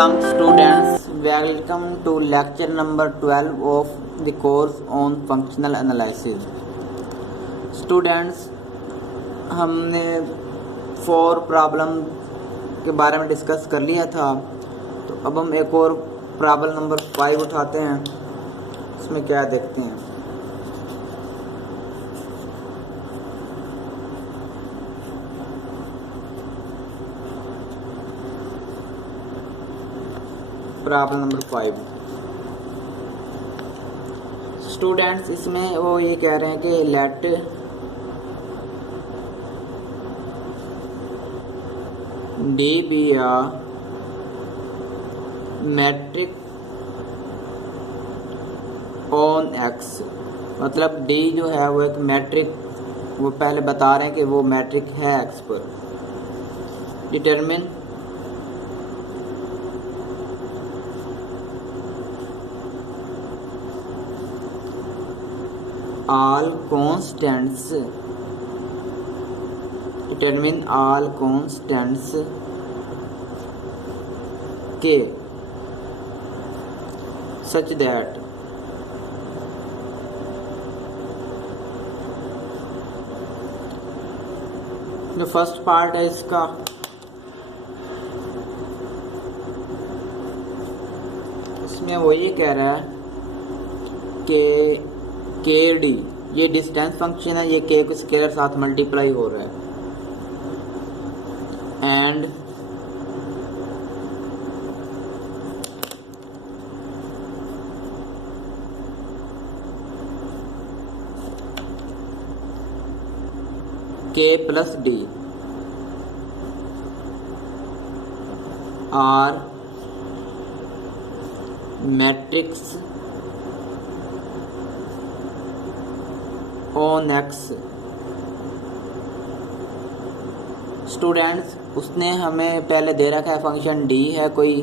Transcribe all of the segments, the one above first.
Hello students, welcome to lecture number 12 of the course on functional analysis. Students, हमने 4 problem के बारे में discuss कर लिया था, तो अब हम एक और प्रॉब्लम नंबर 5 उठाते हैं। इसमें क्या देखते हैं। प्रॉब्लम नंबर 5 स्टूडेंट्स, इसमें वो ये कह रहे हैं कि let d be a metric on x. मतलब डी जो है वो एक मैट्रिक, वो पहले बता रहे हैं कि वो मैट्रिक है एक्स पर। Determine all constants, determine all constants k such that जो फर्स्ट पार्ट है इसका, इसमें वो ये कह रहा है कि के डी ये डिस्टेंस फंक्शन है, ये के को स्केलर साथ मल्टीप्लाई हो रहा है, एंड के plus D R matrix on x. Students, उसने हमें पहले दे रखा है फंक्शन डी है कोई,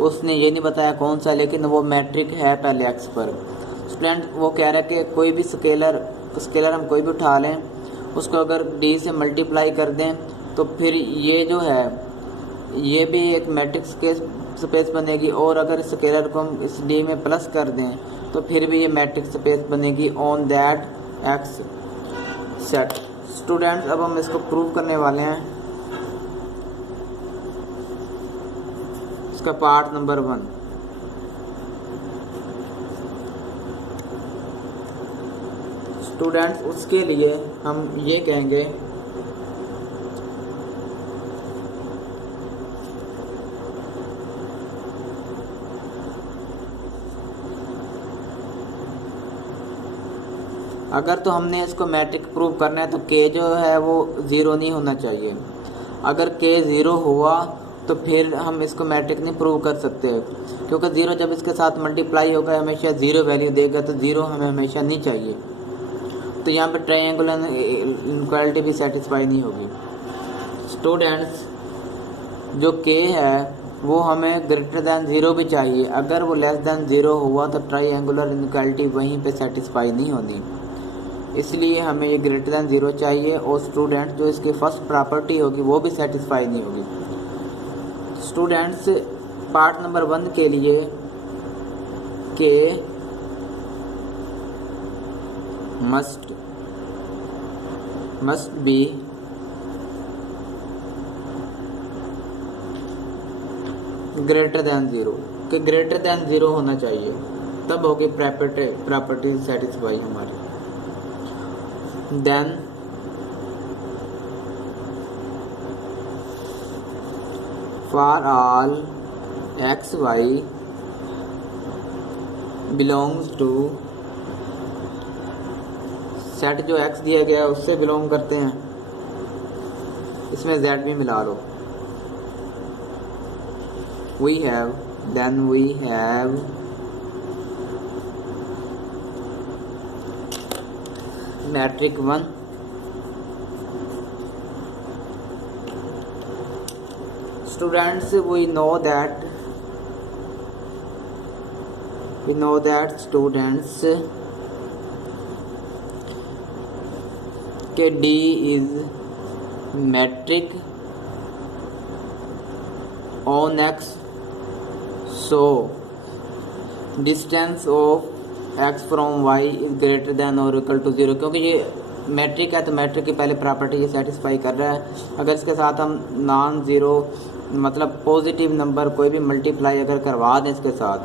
उसने ये नहीं बताया कौन सा, लेकिन वो मैट्रिक है पहले एक्स पर। स्टूडेंट, वो कह रहा है कि कोई भी स्केलर हम कोई भी उठा लें, उसको अगर डी से मल्टीप्लाई कर दें तो फिर ये जो है ये भी एक मैट्रिक्स के स्पेस बनेगी, और अगर स्केलर को हम इस डी में प्लस कर दें तो फिर भी ये मैट्रिक्स स्पेस बनेगी on that x set. Students, अब हम इसको प्रूव करने वाले हैं। इसका पार्ट नंबर 1। स्टूडेंट्स, उसके लिए हम ये कहेंगे अगर तो हमने इसको मैट्रिक प्रूव करना है तो के जो है वो 0 नहीं होना चाहिए। अगर के 0 हुआ तो फिर हम इसको मैट्रिक नहीं प्रूव कर सकते, क्योंकि 0 जब इसके साथ मल्टीप्लाई होगा हमेशा 0 वैल्यू देगा, तो 0 हमें हमेशा नहीं चाहिए। तो यहाँ पे ट्रायंगुलर इनइक्वालिटी भी सेटिस्फाई नहीं होगी। स्टूडेंट्स, जो के है वो हमें ग्रेटर दैन 0 भी चाहिए। अगर वो लेस दैन 0 हुआ तो ट्रायंगुलर इनइक्वालिटी वहीं पे सेटिस्फाई नहीं होती, इसलिए हमें ये ग्रेटर दैन 0 चाहिए। और स्टूडेंट, जो इसकी फर्स्ट प्रॉपर्टी होगी वो भी सेटिस्फाई नहीं होगी। स्टूडेंट्स, पार्ट नंबर 1 के लिए के मस्ट बी ग्रेटर दैन 0, कि ग्रेटर दैन 0 होना चाहिए, तब होगी प्रॉपर्टी सेटिस्फाई हमारी। Then for all x y belongs to set, जो x दिया गया है उससे बिलोंग करते हैं, इसमें z भी मिला लो। we have metric 1 students, we know that students के D is metric on X so distance of x from y is greater than और इक्वल टू 0, क्योंकि ये मैट्रिक है तो मैट्रिक की पहले प्रॉपर्टी ये सेटिस्फाई कर रहा है। अगर इसके साथ हम नॉन ज़ीरो मतलब पॉजिटिव नंबर कोई भी मल्टीप्लाई अगर करवा दें इसके साथ,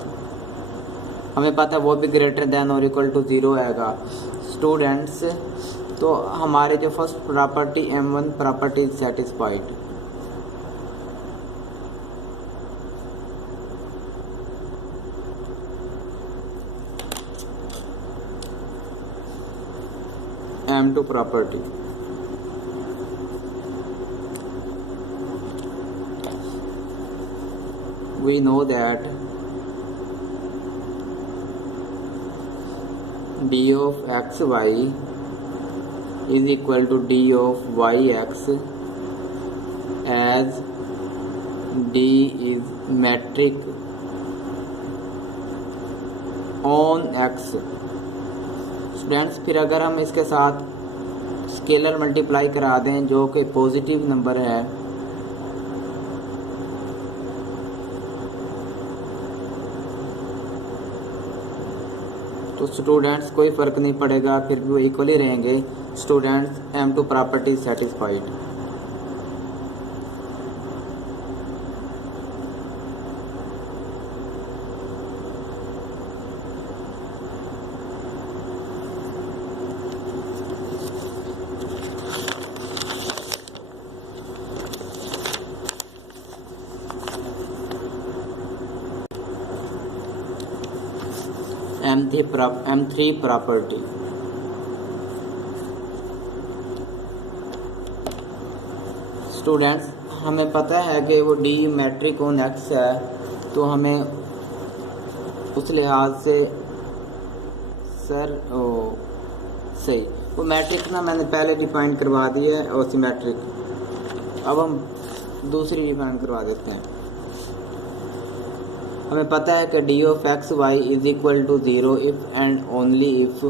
हमें पता है वो भी ग्रेटर देन और इक्वल टू 0 आएगा स्टूडेंट्स। तो हमारे जो first property M1 property is satisfied. M2 property, we know that d of xy is equal to d of yx as d is metric on x। Students फिर अगर हम इसके साथ स्केलर मल्टीप्लाई करा दें जो कि पॉजिटिव नंबर है, तो स्टूडेंट्स कोई फ़र्क नहीं पड़ेगा, फिर भी वो इक्वल ही रहेंगे। Students M2 property satisfied. M3 property, students हमें पता है कि वो D मैट्रिक ऑन X है, तो हमें उस लिहाज से सही वो मैट्रिक ना मैंने पहले डिफाइन करवा दी है और सिमेट्रिक, अब हम दूसरी डिफाइन करवा देते हैं। हमें पता है कि d of x y is equal to 0 if and only if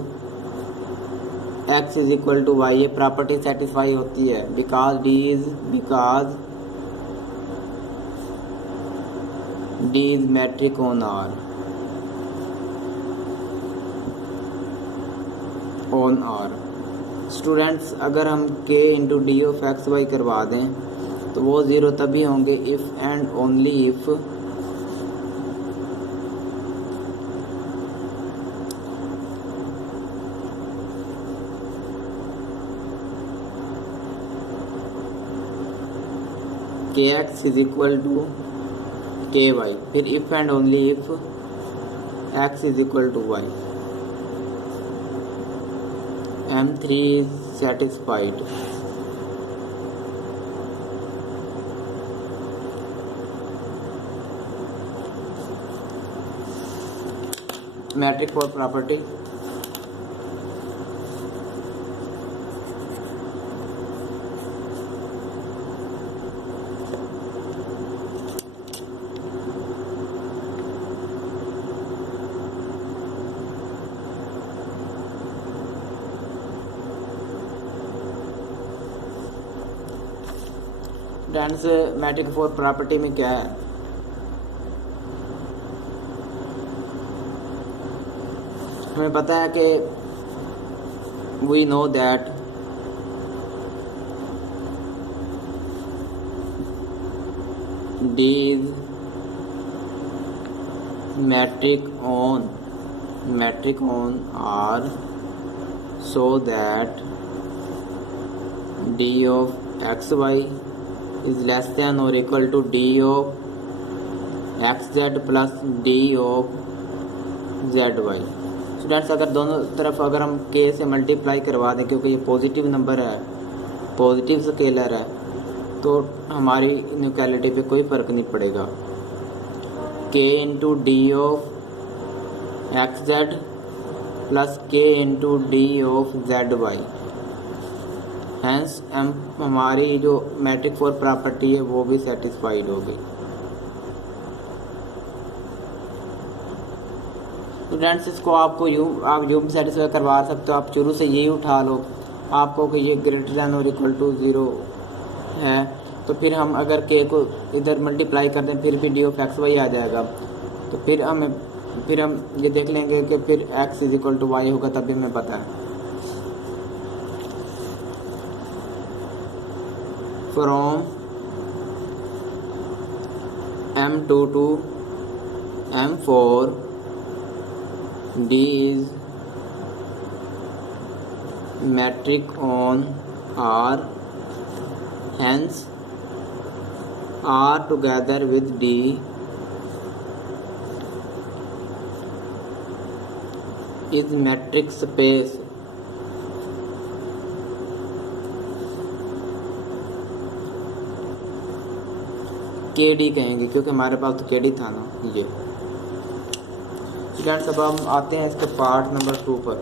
x is equal to y। ये प्रॉपर्टी सेटिस्फाई होती है because d is metric on R। Students अगर हम k into d of x y करवा दें तो वो 0 तभी होंगे if and only if kx is equal to ky, फिर if and only if x is equal to y। M3 is satisfied। Metric four property, students matric four property में क्या है, हमें पता है कि we know that D is metric on R, so that D of xy is less than or equal to D of xz plus D of zy। Students अगर दोनों तरफ अगर हम k से मल्टीप्लाई करवा दें, क्योंकि ये पॉजिटिव नंबर है, पॉजिटिव स्केलर है, तो हमारी इनइक्वालिटी पे कोई फ़र्क नहीं पड़ेगा। k into d of x Z plus k into d of Z y. Hence हमारी जो मैट्रिक फॉर प्रॉपर्टी है वो भी सेटिस्फाइड हो गई। स्टूडेंट्स इसको आपको आप यूँ भी सेटिस्फाई करवा सकते हो, आप शुरू से यही उठा लो आपको कि ये ग्रेटर दैन और इक्वल टू 0 है, तो फिर हम अगर k को इधर मल्टीप्लाई कर दें फिर भी डी ऑफ एक्स वाई आ जाएगा। तो फिर हम ये देख लेंगे कि फिर x is equal to y होगा, तभी हमें पता है। From M2 to M4 D is metric on R, hence R together with D is metric space KD कहेंगे, क्योंकि हमारे पास तो KD था ना। ये स्टूडेंट्स, अब हम आते हैं इसके पार्ट नंबर 2 पर।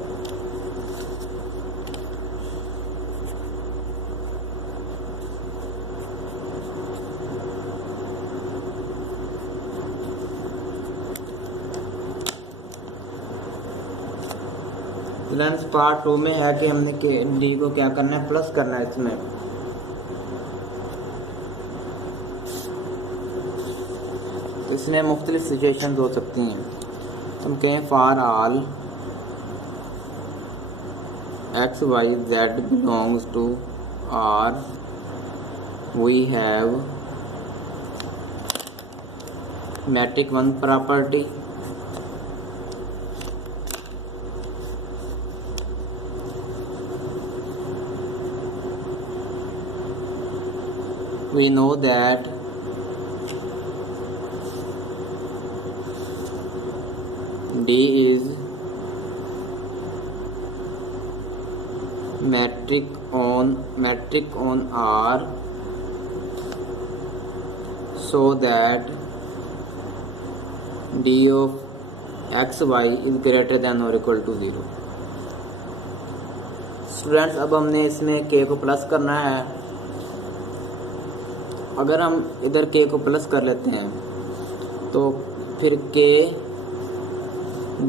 स्टूडेंट्स, पार्ट 2 में है कि हमने KD को क्या करना है, प्लस करना है इसमें। इसमें मुख्तलिफ सिचुएशन हो सकती हैं। हम कहें for all x y z belongs to r we have metric 1 property, we know that D is metric on R, so that D of x y is greater than or equal to 0। Students, अब हमने इसमें k को plus करना है। अगर हम इधर k को प्लस कर लेते हैं तो फिर k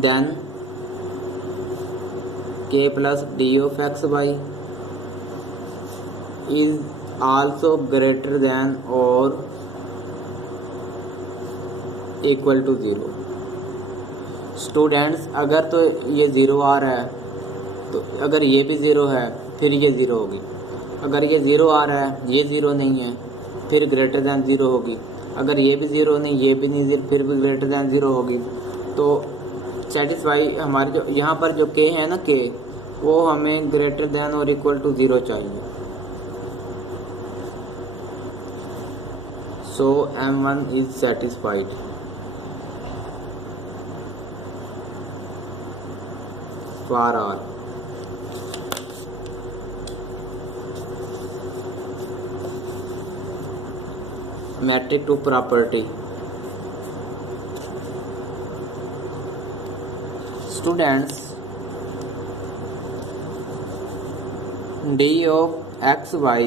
then k plus d of x y is also greater than or equal to 0। Students, अगर तो ये 0 आ रहा है तो अगर ये भी 0 है फिर ये 0 होगी। अगर ये 0 आ रहा है, ये 0 नहीं है, फिर ग्रेटर दैन 0 होगी। अगर ये भी 0 नहीं, ये भी नहीं, फिर भी ग्रेटर दैन 0 होगी। तो सेटिस्फाई हमारे जो यहाँ पर जो k है ना, k वो हमें ग्रेटर दैन और इक्वल टू 0 चाहिए। So M1 is satisfied. For all metric 2 property. Students, D of x y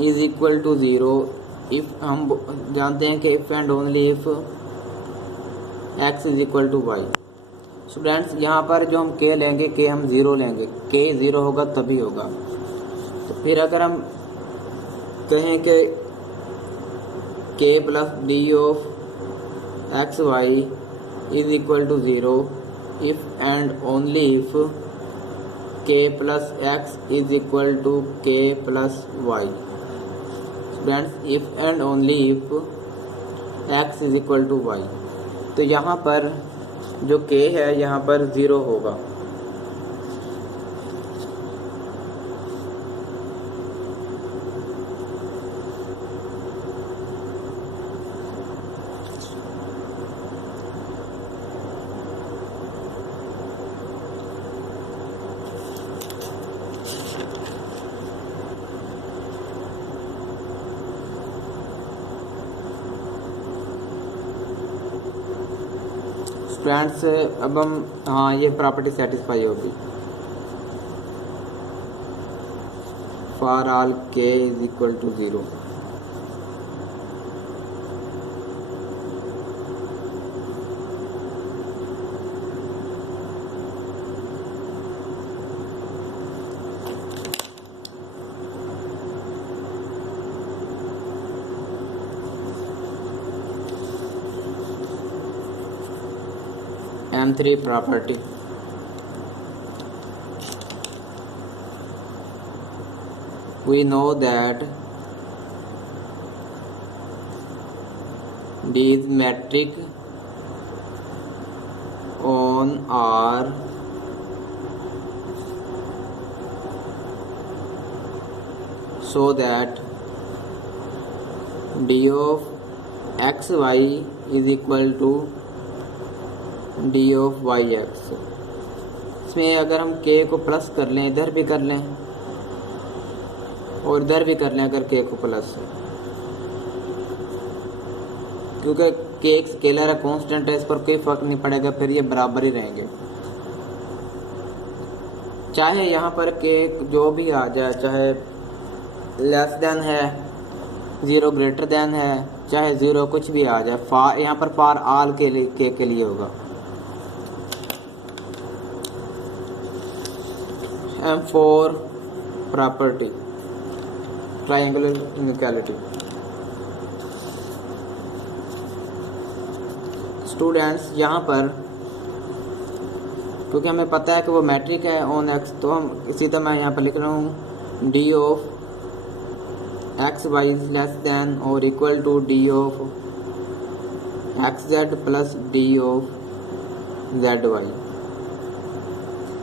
is equal to 0 if हम जानते हैं कि if and only if x is equal to y। Students, यहाँ पर जो हम k लेंगे, k हम 0 लेंगे, k 0 होगा तभी होगा। तो फिर अगर हम कहें कि k plus d of x Y is equal to 0 if and only if k plus x is equal to k plus y. Students, if and only if x is equal to y, तो यहाँ पर जो k है यहाँ पर 0 होगा। Students, अब हम ये प्रॉपर्टी सेटिस्फाई होगी। For all k is equal to 0। M3 property. We know that D is metric on R so that D of xy is equal to D of yx. इसमें अगर हम k को plus कर लें, इधर भी कर लें और इधर भी कर लें अगर k को प्लस, क्योंकि k एक स्केलर है, कांस्टेंट है, इस पर कोई फर्क नहीं पड़ेगा, फिर ये बराबर ही रहेंगे। चाहे यहाँ पर k जो भी आ जाए, चाहे लेस देन है, 0 ग्रेटर देन है, चाहे 0 कुछ भी आ जाए, फार यहाँ पर फार आल के लिए k के लिए होगा। M4 property, triangular inequality. Students यहाँ पर क्योंकि हमें पता है कि वो मैट्रिक है ऑन एक्स, तो हम इसी तरह मैं यहाँ पर लिख रहा हूँ D of x Y is less than और equal to D of x Z plus D of Z Y.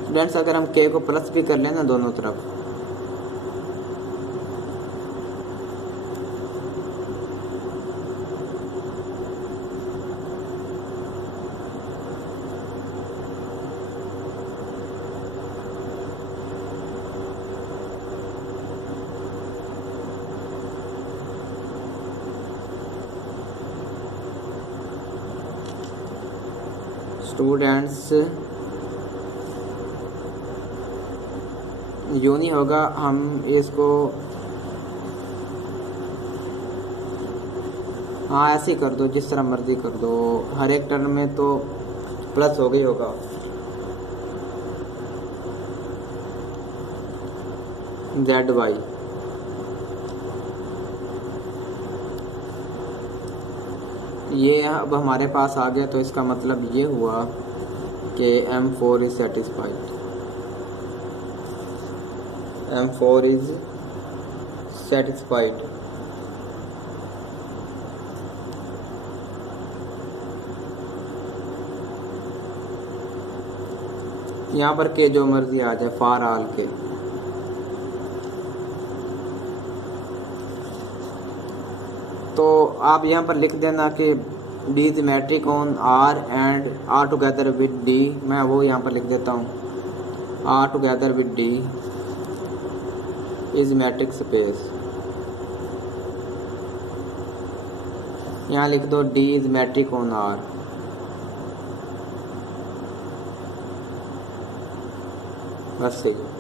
Students अगर हम के को प्लस भी कर लें ना दोनों तरफ, स्टूडेंट्स यूँ नहीं होगा, हम इसको हाँ ऐसे ही कर दो, जिस तरह मर्जी कर दो, हर एक टर्म में तो प्लस हो गई होगा। जेड वाई ये अब हमारे पास आ गया, तो इसका मतलब ये हुआ कि M4 is satisfied. M4 is satisfied. यहाँ पर के जो मर्जी आ जाए, फार आल के। तो आप यहाँ पर लिख देना कि d is metric on r and r together with d. मैं वो यहाँ पर लिख देता हूँ, r together with d is metric space. यहाँ लिख दो d is metric on r. बस सही।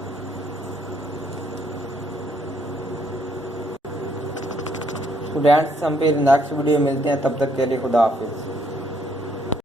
स्टूडेंट्स हम फिर नेक्स्ट वीडियो मिलते हैं, तब तक के लिए खुदा हाफिज़।